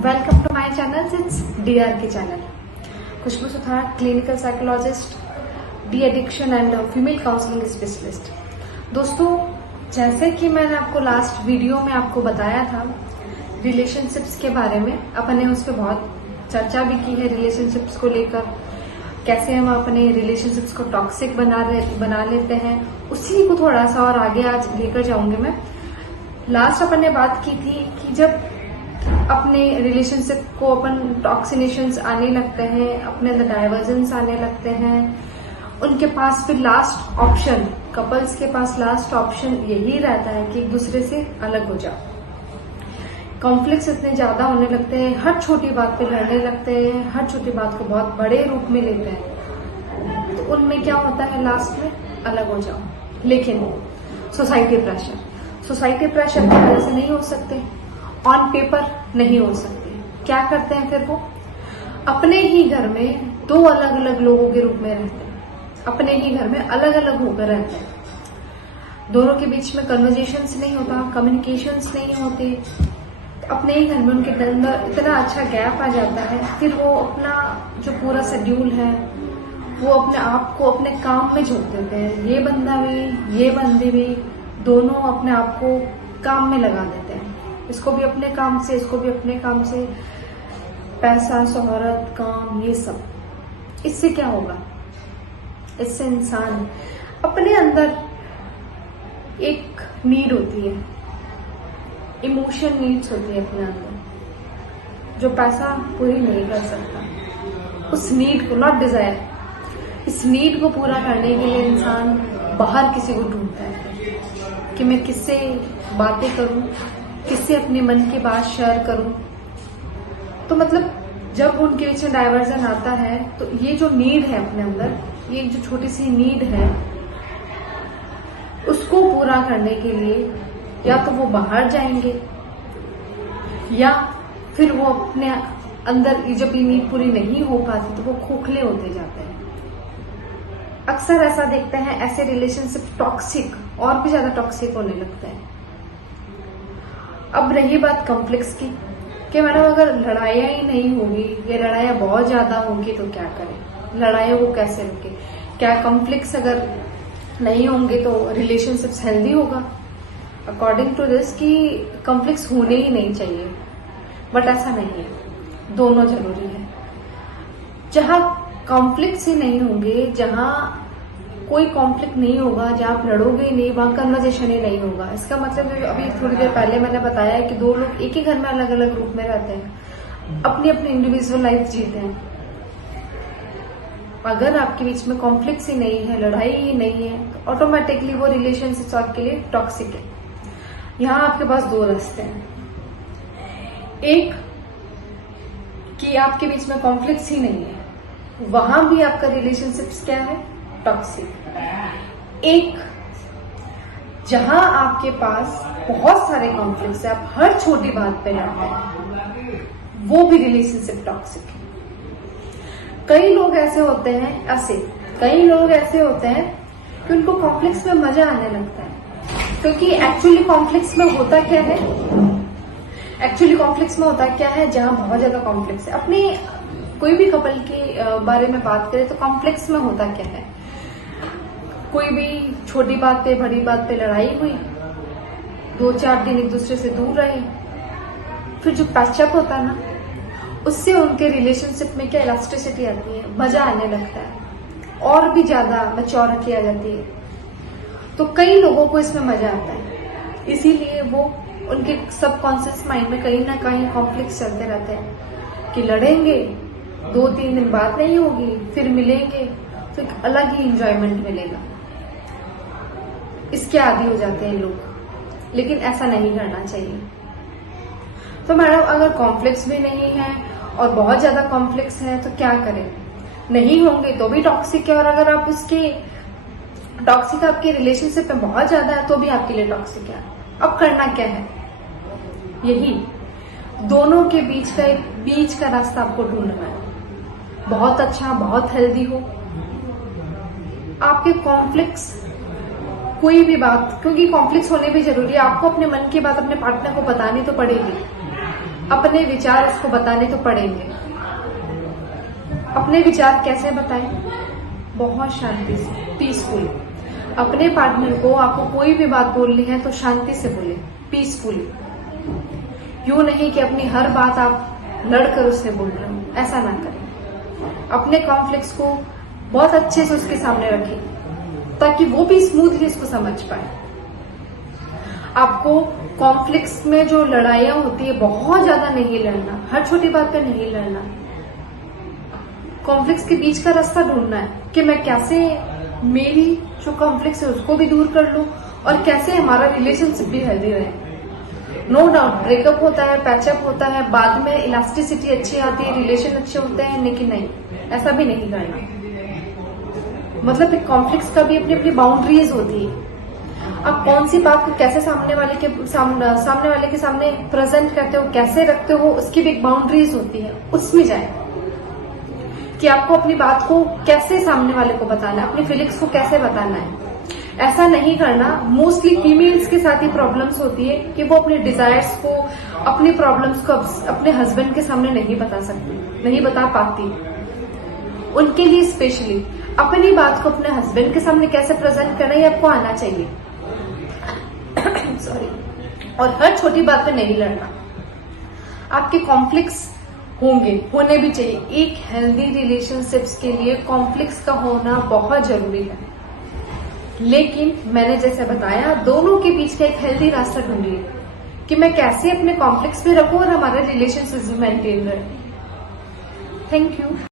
Welcome to my channel, it's DR K channel. Khushboo Suthar, clinical psychologist, de addiction and female counselling specialist. दोस्तों, जैसे कि मैंने आपको last video में आपको बताया था रिलेशनशिप्स के बारे में, अपन ने उस पर बहुत चर्चा भी की है। रिलेशनशिप्स को लेकर कैसे हम अपने रिलेशनशिप्स को टॉक्सिक बना लेते हैं, उसी को थोड़ा सा और आगे आज लेकर जाऊंगी मैं। लास्ट अपन ने बात की थी कि जब अपने रिलेशनशिप को अपन टॉक्सिनेशंस आने लगते हैं, अपने अंदर डाइवर्जेंस आने लगते हैं, उनके पास फिर लास्ट ऑप्शन, कपल्स के पास लास्ट ऑप्शन यही रहता है कि एक दूसरे से अलग हो जाओ। कॉन्फ्लिक्ट्स इतने ज्यादा होने लगते हैं, हर छोटी बात पे लड़ने लगते हैं, हर छोटी बात को बहुत बड़े रूप में लेते हैं, तो उनमें क्या होता है, लास्ट में अलग हो जाओ। लेकिन सोसाइटी प्रेशर की वजह से नहीं हो सकते, ऑन पेपर नहीं हो सकते। क्या करते हैं फिर वो, अपने ही घर में दो अलग अलग लोगों के रूप में रहते हैं, अपने ही घर में अलग अलग होकर रहते हैं। दोनों के बीच में कन्वर्जेशंस नहीं होता, कम्युनिकेशंस नहीं होते, अपने ही घर में उनके अंदर इतना अच्छा गैप आ जाता है। फिर वो अपना जो पूरा शेड्यूल है वो अपने आप को अपने काम में झोंक देते हैं। ये बंदा भी, ये बंदी भी, दोनों अपने आप को काम में लगा देते हैं। इसको भी अपने काम से, इसको भी अपने काम से, पैसा, शोहरत, काम, ये सब। इससे क्या होगा, इससे इंसान अपने अंदर एक नीड होती है, इमोशन नीड्स होती है अपने अंदर, जो पैसा पूरी नहीं कर सकता। उस नीड को, नॉट डिजायर, इस नीड को पूरा करने के लिए इंसान बाहर किसी को ढूंढता है कि मैं किससे बातें करूं, किससे अपने मन की बात शेयर करूं। तो मतलब जब उनके बीच में डाइवर्जन आता है तो ये जो नीड है अपने अंदर, ये जो छोटी सी नीड है, उसको पूरा करने के लिए या तो वो बाहर जाएंगे या फिर वो अपने अंदर, जब ये नीड पूरी नहीं हो पाती तो वो खोखले होते जाते हैं। अक्सर ऐसा देखते हैं, ऐसे रिलेशनशिप टॉक्सिक और भी ज्यादा टॉक्सिक होने लगते हैं। अब रही बात कॉन्फ्लिक्ट्स की कि मैडम अगर लड़ाइयां ही नहीं होगी या लड़ाइयां बहुत ज्यादा होंगी तो क्या करें, लड़ाइयों को कैसे रोके? क्या कॉन्फ्लिक्ट्स अगर नहीं होंगे तो रिलेशनशिप्स हेल्दी होगा? अकॉर्डिंग टू दिस कि कॉन्फ्लिक्ट्स होने ही नहीं चाहिए, बट ऐसा नहीं है, दोनों जरूरी है। जहां कॉन्फ्लिक्ट्स ही नहीं होंगे, जहां कोई कॉन्फ्लिक्ट नहीं होगा, जहां आप लड़ोगे ही नहीं, वहां कन्वर्जेशन ही नहीं होगा। इसका मतलब अभी थोड़ी देर पहले मैंने बताया है कि दो लोग एक ही घर में अलग अलग रूप में रहते हैं, अपनी अपनी इंडिविजुअल लाइफ जीते हैं। अगर आपके बीच में कॉन्फ्लिक्ट्स ही नहीं है, लड़ाई ही नहीं है, तो ऑटोमेटिकली वो रिलेशनशिप आपके लिए टॉक्सिक है। यहां आपके पास दो रास्ते हैं, एक कि आपके बीच में कॉन्फ्लिक्ट्स ही नहीं है, वहां भी आपका रिलेशनशिप क्या है, टॉक्सिक। एक जहां आपके पास बहुत सारे कॉन्फ्लिक्ट्स है, आप हर छोटी बात पे लड़ते हैं, वो भी रिलेशनशिप टॉक्सिक है। कई लोग ऐसे होते हैं कि उनको कॉन्फ्लिक्ट्स में मजा आने लगता है, क्योंकि एक्चुअली कॉन्फ्लिक्ट्स में होता क्या है, जहां बहुत ज्यादा कॉन्फ्लिक्ट्स है। अपने कोई भी कपल के बारे में बात करें तो कॉन्फ्लिक्ट्स में होता क्या है, कोई भी छोटी बात पे, बड़ी बात पे लड़ाई हुई, 2-4 दिन एक दूसरे से दूर रहे, फिर जो पैचअप होता है ना, उससे उनके रिलेशनशिप में क्या इलास्टिसिटी आती है, मजा आने लगता है, और भी ज्यादा मैच्योरिटी आ जाती है। तो कई लोगों को इसमें मजा आता है, इसीलिए वो उनके सबकॉन्शियस माइंड में कहीं ना कहीं कॉन्फ्लिक्ट चलते रहते हैं कि लड़ेंगे, 2-3 दिन बात नहीं होगी, फिर मिलेंगे तो एक अलग ही इंजॉयमेंट मिलेगा। इसके आदी हो जाते हैं लोग, लेकिन ऐसा नहीं करना चाहिए। तो मैडम अगर कॉन्फ्लिक्ट्स भी नहीं है और बहुत ज्यादा कॉन्फ्लिक्ट्स है तो क्या करें? नहीं होंगे तो भी टॉक्सिक है, और अगर आप उसके टॉक्सिक आपके रिलेशनशिप में बहुत ज्यादा है तो भी आपके लिए टॉक्सिक है। अब करना क्या है? यही दोनों के बीच का रास्ता आपको ढूंढना है, बहुत अच्छा, बहुत हेल्दी हो। आपके कॉन्फ्लिक्ट्स, कोई भी बात, क्योंकि कॉन्फ्लिक्ट्स होने भी जरूरी है, आपको अपने मन की बात अपने पार्टनर को बतानी तो पड़ेगी। अपने विचार उसको बताने तो पड़ेंगे। अपने विचार कैसे बताएं? बहुत शांति से, पीसफुल। अपने पार्टनर को आपको कोई भी बात बोलनी है तो शांति से बोले, पीसफुली। यूं नहीं कि अपनी हर बात आप लड़कर उससे बोल रहे हो, ऐसा ना करें। अपने कॉन्फ्लिक्ट्स को बहुत अच्छे से उसके सामने रखें ताकि वो भी स्मूथली इसको समझ पाए। आपको कॉन्फ्लिक्ट्स में जो लड़ाइयां होती है बहुत ज्यादा नहीं लड़ना, हर छोटी बात पे नहीं लड़ना। कॉन्फ्लिक्ट्स के बीच का रास्ता ढूंढना है कि मैं कैसे मेरी जो कॉन्फ्लिक्ट्स है उसको भी दूर कर लूं और कैसे हमारा रिलेशनशिप भी हेल्दी रहे। नो डाउट ब्रेकअप होता है, पैचअप होता है, बाद में इलास्टिसिटी अच्छी आती है, रिलेशन अच्छे होते हैं, लेकिन नहीं, ऐसा भी नहीं करना। मतलब कॉन्फ्लिक्ट्स का भी अपनी अपनी बाउंड्रीज होती है। आप कौन सी बात को कैसे सामने वाले के सामने प्रेजेंट करते हो, कैसे रखते हो, उसकी भी एक बाउंड्रीज होती है। उसमें जाए कि आपको अपनी बात को कैसे सामने वाले को बताना है, अपनी फीलिंग्स को कैसे बताना है। ऐसा नहीं करना। मोस्टली फीमेल्स के साथ ही प्रॉब्लम्स होती है कि वो अपने डिजायर्स को, अपनी प्रॉब्लम्स को अपने हस्बैंड के सामने नहीं बता सकती, नहीं बता पाती। उनके लिए स्पेशली अपनी बात को अपने हस्बैंड के सामने कैसे प्रेजेंट करना ये आपको आना चाहिए। सॉरी। और हर छोटी बात पे नहीं लड़ना। आपके कॉन्फ्लिक्ट्स होंगे, होने भी चाहिए। एक हेल्दी रिलेशनशिप्स के लिए कॉन्फ्लिक्ट्स का होना बहुत जरूरी है, लेकिन मैंने जैसे बताया दोनों के बीच का एक हेल्दी रास्ता ढूंढिए कि मैं कैसे अपने कॉन्फ्लिक्ट्स भी रखूं और हमारा रिलेशनशिप मेंटेन रहे। Thank you.